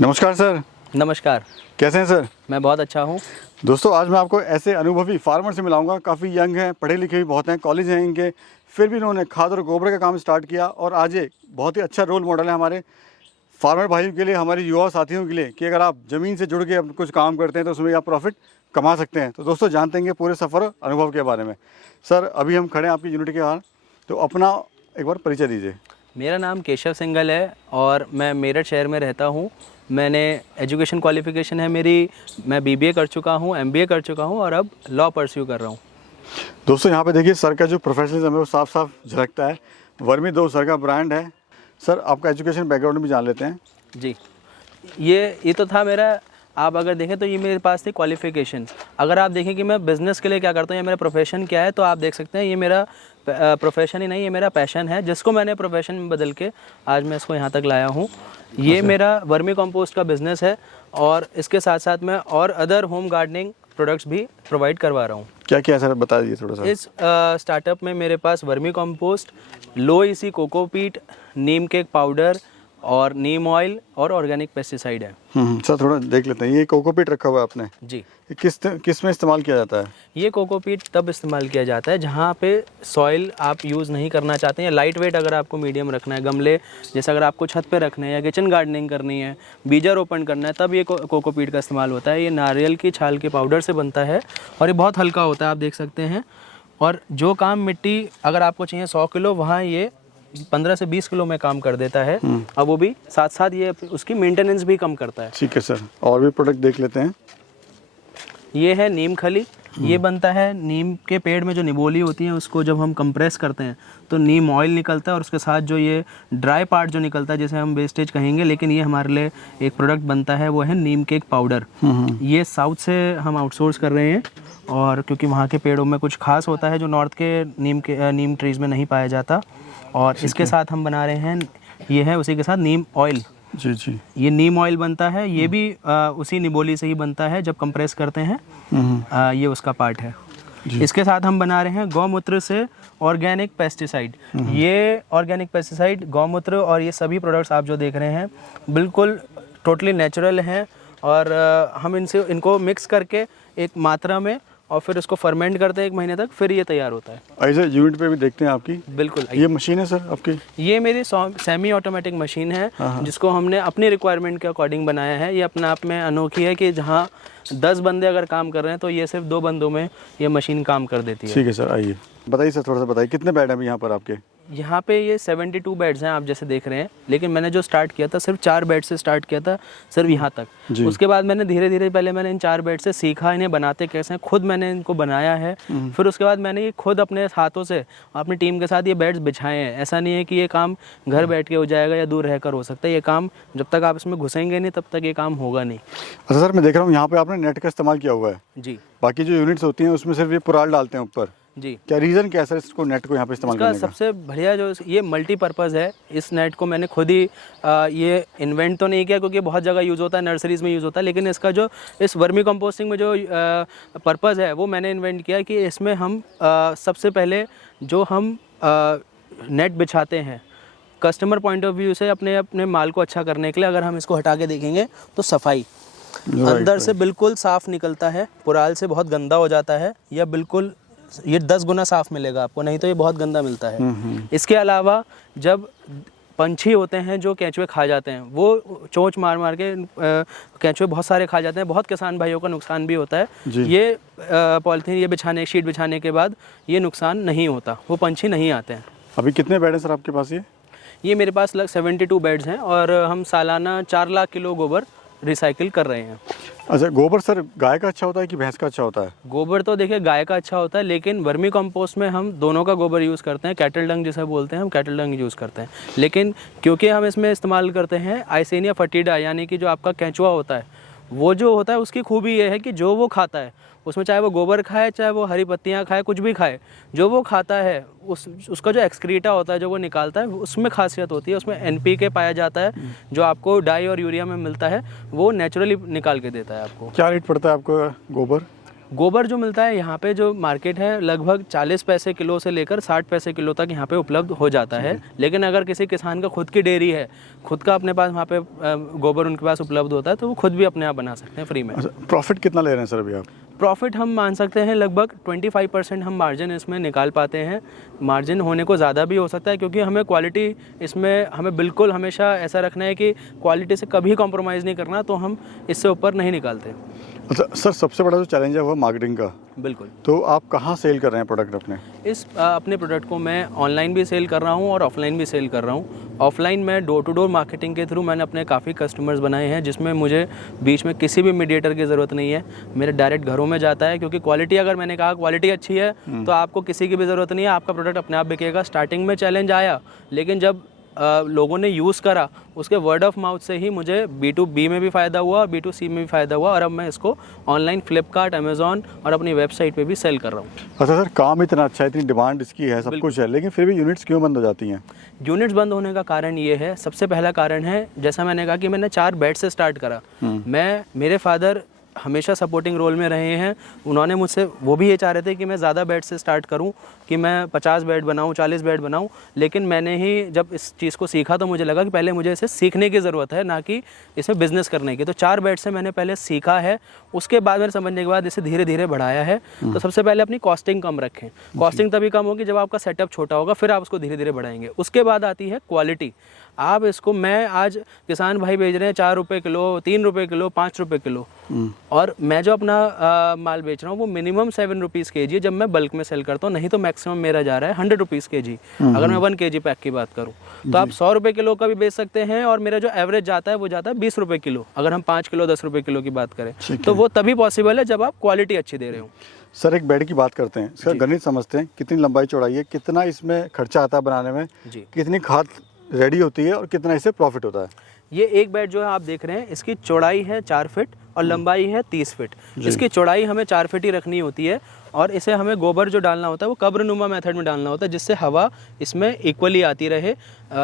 नमस्कार सर। नमस्कार। कैसे हैं सर? मैं बहुत अच्छा हूँ। दोस्तों, आज मैं आपको ऐसे अनुभवी फार्मर से मिलाऊंगा। काफ़ी यंग हैं, पढ़े लिखे भी बहुत हैं, कॉलेज हैं इनके, फिर भी इन्होंने खाद और गोबर का काम स्टार्ट किया और आज ये बहुत ही अच्छा रोल मॉडल है हमारे फार्मर भाइयों के लिए, हमारे युवा साथियों के लिए कि अगर आप ज़मीन से जुड़ के कुछ काम करते हैं तो उसमें आप प्रॉफिट कमा सकते हैं। तो दोस्तों, जानते हैं पूरे सफ़र और अनुभव के बारे में। सर, अभी हम खड़े हैं आपकी यूनिट के बाहर, तो अपना एक बार परिचय दीजिए। मेरा नाम केशव सिंघल है और मैं मेरठ शहर में रहता हूँ। मैंने एजुकेशन क्वालिफ़िकेशन है मेरी, मैं बीबीए कर चुका हूँ, एमबीए कर चुका हूँ और अब लॉ परस्यू कर रहा हूँ। दोस्तों, यहाँ पे देखिए सर का जो प्रोफेशनलिज्म है वो साफ साफ झलकता है। वर्मी दो सर का ब्रांड है। सर, आपका एजुकेशन बैकग्राउंड भी जान लेते हैं। जी, ये तो था मेरा। आप अगर देखें तो ये मेरे पास थी क्वालिफ़िकेशन। अगर आप देखें कि मैं बिज़नेस के लिए क्या करता हूँ या मेरा प्रोफेशन क्या है, तो आप देख सकते हैं ये मेरा प्रोफेशन ही नहीं, ये मेरा पैशन है, जिसको मैंने प्रोफेशन में बदल के आज मैं इसको यहाँ तक लाया हूँ। ये मेरा वर्मी कंपोस्ट का बिज़नेस है और इसके साथ साथ मैं और अदर होम गार्डनिंग प्रोडक्ट्स भी प्रोवाइड करवा रहा हूँ। क्या क्या सर, बता दीजिए थोड़ा सा। इस स्टार्टअप में मेरे पास वर्मी कंपोस्ट, लो ईसी कोकोपीट, नीम केक पाउडर और नीम ऑयल और ऑर्गेनिक पेस्टिसाइड है। सर, थोड़ा देख लेते हैं। ये कोकोपीट रखा हुआ है आपने, जी। ये किस में इस्तेमाल किया जाता है? ये कोकोपीट तब इस्तेमाल किया जाता है जहाँ पे सॉइल आप यूज़ नहीं करना चाहते हैं, लाइट वेट अगर आपको मीडियम रखना है, गमले जैसे अगर आपको छत पे रखने हैं या किचन गार्डनिंग करनी है, बीजारोपण करना है, तब ये कोकोपीट का इस्तेमाल होता है। ये नारियल की छाल के पाउडर से बनता है और ये बहुत हल्का होता है, आप देख सकते हैं। और जो काम मिट्टी अगर आपको चाहिए 100 किलो, वहाँ ये 15 से 20 किलो में काम कर देता है। अब वो भी साथ साथ ये उसकी मेंटेनेंस भी कम करता है। ठीक है सर, और भी प्रोडक्ट देख लेते हैं। ये है नीम खली। ये बनता है नीम के पेड़ में जो निबोली होती है उसको जब हम कंप्रेस करते हैं तो नीम ऑयल निकलता है और उसके साथ जो ये ड्राई पार्ट जो निकलता है, जैसे हम वेस्टेज कहेंगे, लेकिन ये हमारे लिए एक प्रोडक्ट बनता है, वो है नीम केक पाउडर। ये साउथ से हम आउटसोर्स कर रहे हैं और क्योंकि वहाँ के पेड़ों में कुछ खास होता है जो नॉर्थ के नीम ट्रीज़ में नहीं पाया जाता। और इसके साथ हम बना रहे हैं, ये है उसी के साथ नीम ऑयल। जी जी। ये नीम ऑयल बनता है, ये भी उसी निबोली से ही बनता है जब कंप्रेस करते हैं। ये उसका पार्ट है। इसके साथ हम बना रहे हैं गौमूत्र से ऑर्गेनिक पेस्टिसाइड। ये ऑर्गेनिक पेस्टिसाइड, गौमूत्र और ये सभी प्रोडक्ट्स आप जो देख रहे हैं बिल्कुल टोटली नेचुरल हैं और हम इनको मिक्स करके एक मात्रा में और फिर उसको फर्मेंट करते हैं 1 महीने तक, फिर ये तैयार होता है। ऐसे यूनिट पे भी देखते हैं आपकी। बिल्कुल। ये मशीन है सर आपकी? ये मेरी सेमी ऑटोमेटिक मशीन है जिसको हमने अपनी रिक्वायरमेंट के अकॉर्डिंग बनाया है। ये अपने आप में अनोखी है कि जहाँ 10 बंदे अगर काम कर रहे हैं तो ये सिर्फ 2 बंदों में ये मशीन काम कर देती है। ठीक है सर, आइए बताइए सर, थोड़ा सा बताइए कितने बेड हैं यहाँ पर आपके? यहाँ पे ये 72 बेड्स हैं आप जैसे देख रहे हैं, लेकिन मैंने जो स्टार्ट किया था सिर्फ 4 बेड से स्टार्ट किया था सिर्फ यहाँ तक। उसके बाद मैंने धीरे धीरे पहले मैंने इन 4 बेड से सीखा इन्हें बनाते कैसे हैं, खुद मैंने इनको बनाया है। फिर उसके बाद मैंने ये खुद अपने हाथों से अपनी टीम के साथ ये बेड्स बिछाए हैं। ऐसा नहीं है कि ये काम घर बैठ के हो जाएगा या दूर रहकर हो सकता है। ये काम जब तक आप इसमें घुसेंगे नहीं तब तक ये काम होगा नहीं। अच्छा सर, मैं देख रहा हूँ यहाँ पे आपने नेट का इस्तेमाल किया हुआ है। जी। बाकी जो यूनिट्स होती हैं उसमें सिर्फ ये पुराल डालते हैं ऊपर। जी। क्या रीज़न क्या है सर इसको नेट को यहाँ पे इस्तेमाल करने का? सबसे बढ़िया जो ये मल्टीपर्पज़ है। इस नेट को मैंने खुद ही ये इन्वेंट तो नहीं किया क्योंकि बहुत जगह यूज़ होता है, नर्सरीज़ में यूज़ होता है, लेकिन इसका जो इस वर्मी कंपोस्टिंग में जो पर्पज़ है वो मैंने इन्वेंट किया कि इसमें हम सबसे पहले जो हम नेट बिछाते हैं कस्टमर पॉइंट ऑफ व्यू से अपने माल को अच्छा करने के लिए, अगर हम इसको हटा के देखेंगे तो सफाई अंदर से बिल्कुल साफ़ निकलता है। पुराल से बहुत गंदा हो जाता है या बिल्कुल ये 10 गुना साफ़ मिलेगा आपको, नहीं तो ये बहुत गंदा मिलता है। इसके अलावा जब पंछी होते हैं जो केंचुए खा जाते हैं, वो चोंच मार मार के केंचुए बहुत सारे खा जाते हैं, बहुत किसान भाइयों का नुकसान भी होता है। ये पॉलीथीन ये शीट बिछाने के बाद ये नुकसान नहीं होता, वो पंछी नहीं आते हैं। अभी कितने बेड हैं सर आपके पास? ये मेरे पास 72 बेड्स हैं और हम सालाना 4 लाख किलो गोबर रिसाइकिल कर रहे हैं। अच्छा, गोबर सर गाय का अच्छा होता है कि भैंस का अच्छा होता है? गोबर तो देखिए गाय का अच्छा होता है, लेकिन वर्मी कंपोस्ट में हम दोनों का गोबर यूज़ करते हैं। कैटल डंग जिसे बोलते हैं, हम कैटल डंग यूज़ करते हैं, लेकिन क्योंकि हम इसमें इस्तेमाल करते हैं आइसेनिया फटीडा, यानी कि जो आपका केंचुआ होता है, वो जो होता है उसकी खूबी ये है कि जो वो खाता है उसमें, चाहे वो गोबर खाए चाहे वो हरी पत्तियाँ खाए, कुछ भी खाए, जो वो खाता है उसका जो एक्सक्रीटा होता है जो वो निकालता है, उसमें खासियत होती है। उसमें NPK पाया जाता है जो आपको डाई और यूरिया में मिलता है, वो नेचुरली निकाल के देता है आपको। क्या रेट पड़ता है आपको गोबर? गोबर जो मिलता है यहाँ पे जो मार्केट है लगभग 40 पैसे किलो से लेकर 60 पैसे किलो तक यहाँ पे उपलब्ध हो जाता है। लेकिन अगर किसी किसान का खुद की डेयरी है, खुद का अपने पास वहाँ पे गोबर उनके पास उपलब्ध होता है, तो वो खुद भी अपने आप बना सकते हैं फ्री में। अच्छा, प्रॉफिट कितना ले रहे हैं सर अभी आप? प्रॉफिट हम मान सकते हैं लगभग 25% हम मार्जिन इसमें निकाल पाते हैं। मार्जिन होने को ज़्यादा भी हो सकता है, क्योंकि हमें क्वालिटी इसमें हमें बिल्कुल हमेशा ऐसा रखना है कि क्वालिटी से कभी कॉम्प्रोमाइज़ नहीं करना, तो हम इससे ऊपर नहीं निकालते। अच्छा सर, सबसे बड़ा जो चैलेंज है वो मार्केटिंग का। बिल्कुल। तो आप कहाँ सेल कर रहे हैं प्रोडक्ट अपने? अपने प्रोडक्ट को मैं ऑनलाइन भी सेल कर रहा हूँ और ऑफलाइन भी सेल कर रहा हूँ। ऑफलाइन में डोर टू डोर मार्केटिंग के थ्रू मैंने अपने काफ़ी कस्टमर्स बनाए हैं, जिसमें मुझे बीच में किसी भी मीडिएटर की ज़रूरत नहीं है, मेरे डायरेक्ट घरों में जाता है। क्योंकि क्वालिटी, अगर मैंने कहा क्वालिटी अच्छी है तो आपको किसी की भी ज़रूरत नहीं है, आपका प्रोडक्ट अपने आप बिकेगा। स्टार्टिंग में चैलेंज आया, लेकिन जब लोगों ने यूज़ करा, उसके वर्ड ऑफ माउथ से ही मुझे B2B में भी फ़ायदा हुआ और B2C में भी फ़ायदा हुआ, और अब मैं इसको ऑनलाइन फ्लिपकार्ट, अमेज़ॉन और अपनी वेबसाइट पे भी सेल कर रहा हूँ। अच्छा सर, काम इतना अच्छा है, इतनी डिमांड इसकी है, सब कुछ है, लेकिन फिर भी यूनिट्स क्यों बंद हो जाती हैं? यूनिट्स बंद होने का कारण ये है, सबसे पहला कारण है, जैसा मैंने कहा कि मैंने 4 बेड से स्टार्ट करा। मेरे फादर हमेशा सपोर्टिंग रोल में रहे हैं। उन्होंने मुझसे, वो भी ये चाह रहे थे कि मैं ज़्यादा बेड से स्टार्ट करूं, कि मैं 50 बेड बनाऊं, 40 बेड बनाऊं। लेकिन मैंने ही जब इस चीज़ को सीखा तो मुझे लगा कि पहले मुझे इसे सीखने की ज़रूरत है, ना कि इसमें बिज़नेस करने की। तो 4 बेड से मैंने पहले सीखा है, उसके बाद मैंने समझने के बाद इसे धीरे धीरे बढ़ाया है। तो सबसे पहले अपनी कॉस्टिंग कम रखें। कॉस्टिंग तभी कम होगी जब आपका सेटअप छोटा होगा, फिर आप उसको धीरे धीरे बढ़ाएंगे। उसके बाद आती है क्वालिटी। आप इसको, मैं आज किसान भाई बेच रहे हैं 4 रुपये किलो, 3 रुपये किलो, 5 रुपये किलो, और मैं जो अपना माल बेच रहा हूँ वो मिनिमम 7 रुपीज़ के जी जब मैं बल्क में सेल करता हूँ, नहीं तो मैक्सिमम मेरा जा रहा है 100 रुपीज़ के जी। अगर मैं 1 kg पैक की बात करूँ तो आप 100 रुपये किलो का भी बेच सकते हैं, और मेरा जो एवरेज जाता है वो जाता है 20 रुपये किलो, अगर हम 5 किलो 10 रुपये किलो की बात करें। तो वो तभी पॉसिबल है जब आप क्वालिटी अच्छी दे रहे हो। सर, एक बेड की बात करते हैं, इसका गणित समझते हैं, कितनी लंबाई चौड़ाई है, कितना इसमें खर्चा आता है बनाने में, कितनी खाद रेडी होती है और कितना इससे प्रॉफिट होता है? ये एक बेड जो है आप देख रहे हैं, इसकी चौड़ाई है 4 फीट और लंबाई है 30 फीट। इसकी चौड़ाई हमें 4 फीट ही रखनी होती है, और इसे हमें गोबर जो डालना होता है वो कब्रनुमा मेथड में डालना होता है, जिससे हवा इसमें इक्वली आती रहे,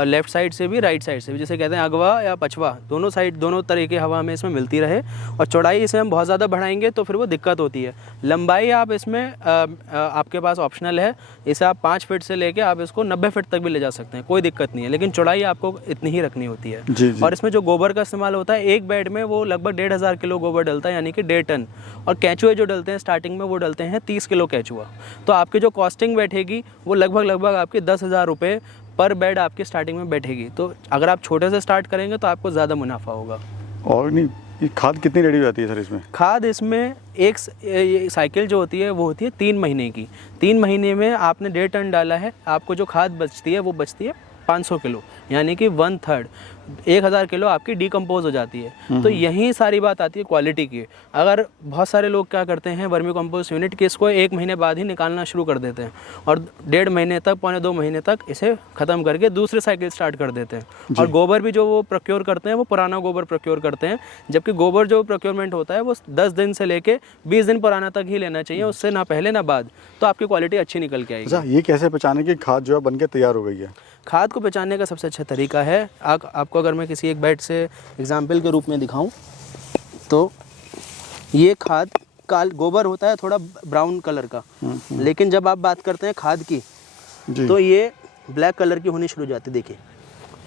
लेफ्ट साइड से भी राइट साइड से भी, जिसे कहते हैं अगवा या पछवा, दोनों साइड, दोनों तरह की हवा हमें इसमें मिलती रहे। और चौड़ाई इसे हम बहुत ज़्यादा बढ़ाएंगे तो फिर वो दिक्कत होती है। लंबाई आप इसमें आपके पास ऑप्शनल है, इसे आप 5 फीट से लेके आप इसको 90 फीट तक भी ले जा सकते हैं, कोई दिक्कत नहीं है, लेकिन चौड़ाई आपको इतनी ही रखनी होती है। जी। और इसमें जो गोबर का इस्तेमाल होता है, एक बेड में वो लगभग 1,500 किलो गोबर डलता है, यानी कि 1.5 टन। और केंचुए जो डलते हैं स्टार्टिंग में, वो डलते हैं 30 किलो केंचुआ। तो आपकी जो कॉस्टिंग बैठेगी वो लगभग आपके 10,000 रुपये पर बेड आपकी स्टार्टिंग में बैठेगी। तो अगर आप छोटे से स्टार्ट करेंगे तो आपको ज़्यादा मुनाफा होगा। और नहीं, ये खाद कितनी रेडी हो जाती है सर इसमें? खाद इसमें एक साइकिल जो होती है वो होती है 3 महीने की। 3 महीने में आपने 1.5 टन डाला है, आपको जो खाद बचती है वो बचती है 500 किलो, यानी कि 1/3, 1,000 किलो आपकी डिकम्पोज हो जाती है। तो यही सारी बात आती है क्वालिटी की। अगर बहुत सारे लोग क्या करते हैं, वर्मी कंपोस्ट यूनिट के इसको 1 महीने बाद ही निकालना शुरू कर देते हैं, और 1.5 महीने तक, 1.25-2 महीने तक इसे ख़त्म करके दूसरी साइकिल स्टार्ट कर देते हैं। और गोबर भी जो वो प्रोक्योर करते हैं वो पुराना गोबर प्रोक्योर करते हैं, जबकि गोबर जो प्रोक्योरमेंट होता है वो 10 दिन से लेके 20 दिन पुराना तक ही लेना चाहिए, उससे ना पहले ना बाद, तो आपकी क्वालिटी अच्छी निकल के आएगी। अच्छा, ये कैसे पहचाने कि खाद जो है बन के तैयार हो गई है? खाद को पहचानने का सबसे अच्छा तरीका है, आपको अगर मैं किसी एक बेड से एग्जाम्पल के रूप में दिखाऊं, तो ये खाद गोबर होता है थोड़ा ब्राउन कलर का, लेकिन जब आप बात करते हैं खाद की तो ये ब्लैक कलर की होनी शुरू हो जाती है। देखिए,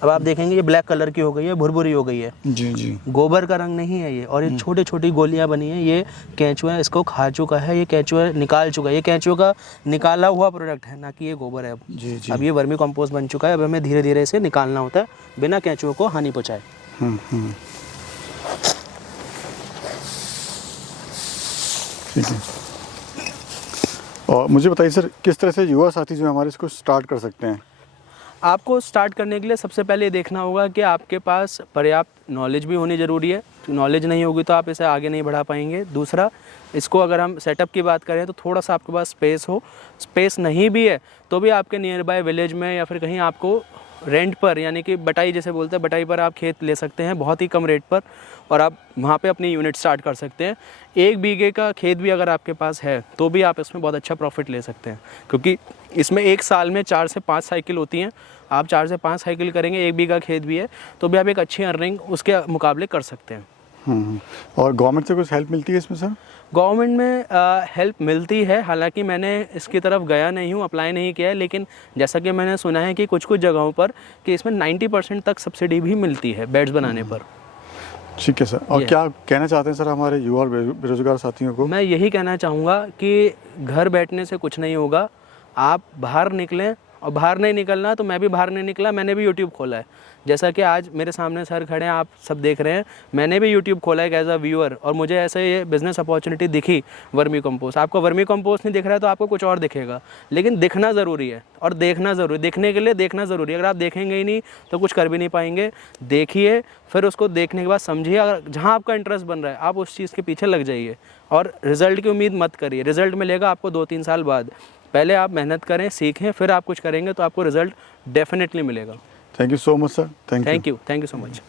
अब आप देखेंगे ये ब्लैक कलर की हो गई है, भुरभुरी हो गई है। जी। गोबर का रंग नहीं है ये, और ये छोटी छोटी गोलियां बनी हैं, ये केंचुआ इसको खा चुका है, ये केंचुआ निकाल चुका है, ये केंचुआ का निकाला हुआ प्रोडक्ट है, ना कि ये गोबर है। अब ये वर्मी कंपोस्ट बन चुका है, अब हमें धीरे धीरे इसे निकालना होता है बिना केंचुए को हानि पहुँचाए। ठीक है। और मुझे बताइए सर, किस तरह से युवा साथी जो हमारे इसको स्टार्ट कर सकते हैं? आपको स्टार्ट करने के लिए सबसे पहले देखना होगा कि आपके पास पर्याप्त नॉलेज भी होनी ज़रूरी है। नॉलेज नहीं होगी तो आप इसे आगे नहीं बढ़ा पाएंगे। दूसरा, इसको अगर हम सेटअप की बात करें तो थोड़ा सा आपके पास स्पेस हो। स्पेस नहीं भी है तो भी आपके नियर बाय विलेज में या फिर कहीं आपको रेंट पर, यानी कि बटाई जैसे बोलते हैं, बटाई पर आप खेत ले सकते हैं बहुत ही कम रेट पर, और आप वहाँ पे अपनी यूनिट स्टार्ट कर सकते हैं। 1 बीघे का खेत भी अगर आपके पास है तो भी आप इसमें बहुत अच्छा प्रॉफिट ले सकते हैं, क्योंकि इसमें एक साल में 4 से 5 साइकिल होती हैं। आप 4 से 5 साइकिल करेंगे, 1 बीघा खेत भी है, तो भी आप एक अच्छी अर्निंग उसके मुकाबले कर सकते हैं। और गवर्नमेंट से कुछ हेल्प मिलती है इसमें सर? गवर्नमेंट में हेल्प मिलती है, हालांकि मैंने इसकी तरफ गया नहीं हूँ, अप्लाई नहीं किया है, लेकिन जैसा कि मैंने सुना है कि कुछ कुछ जगहों पर कि इसमें 90% तक सब्सिडी भी मिलती है बेड्स बनाने पर। ठीक है सर। और क्या कहना चाहते हैं सर हमारे युवा और बेरोजगार साथियों को? मैं यही कहना चाहूँगा कि घर बैठने से कुछ नहीं होगा, आप बाहर निकलें, और बाहर नहीं निकलना तो मैं भी बाहर नहीं निकला, मैंने भी यूट्यूब खोला है। जैसा कि आज मेरे सामने सर खड़े हैं, आप सब देख रहे हैं, मैंने भी यूट्यूब खोला है एज अ व्यूअर, और मुझे ऐसे ये बिज़नेस अपॉर्चुनिटी दिखी वर्मी कंपोस्ट। आपको वर्मी कंपोस्ट नहीं दिख रहा है तो आपको कुछ और दिखेगा, लेकिन दिखना ज़रूरी है और देखना ज़रूरी, दिखने के लिए देखना ज़रूरी है। अगर आप देखेंगे ही नहीं तो कुछ कर भी नहीं पाएंगे। देखिए, फिर उसको देखने के बाद समझिए, अगर जहाँ आपका इंटरेस्ट बन रहा है आप उस चीज़ के पीछे लग जाइए, और रिज़ल्ट की उम्मीद मत करिए। रिज़ल्ट मिलेगा आपको 2-3 साल बाद। पहले आप मेहनत करें, सीखें, फिर आप कुछ करेंगे तो आपको रिज़ल्ट डेफिनेटली मिलेगा। Thank you so much sir. Thank you. Thank you so much.